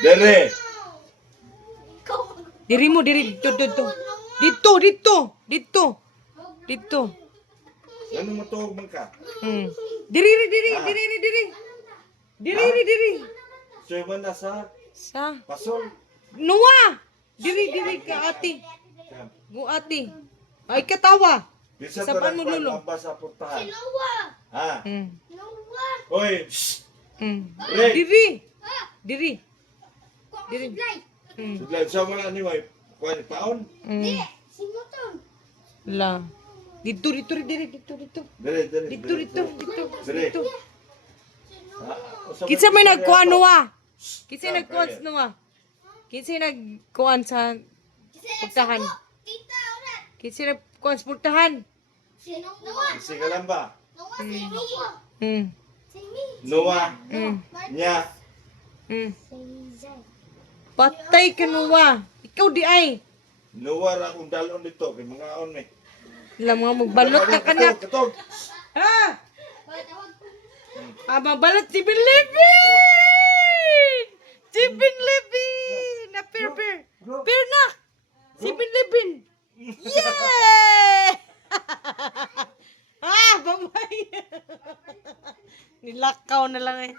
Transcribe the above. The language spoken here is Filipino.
Dere. Diri mo, diri. Dito. Dito. Ano matuog man ka? Diri. So man na sa Sa. pasol. Nuwa. Diri ka ate. Go ate. Ay katawa. Bisa Saban mo, Lolo. Ambas sa portahan. Noah. Ha? Mm. Noah. Oy. Ray. Diri. Sudlan sa mga ni way. Kuan taon. Si Moton. La. Dito. Dere. Dito. Kinsa Kita may nagkuan Noah? Kinsa nagkuan Noah? Kinsa nagkuan sa pugtahan? Tita urat. Kinsa nagkuan sa pugtahan? Si Noah. Sige lang ba? Noah si Noah. Si Mi. Noah. Nya. Si Zay. Patay ka Noah. Ikaw di ay. Noah ra kung dalon dito kay mga on me. Wala mga magbalot na kanak. Katog. Ha? Magbalot si Bilibin! Si Bilibin! Na per. Per na! Si Bilibin! Yeah! Babay! Nilakaw na lang eh.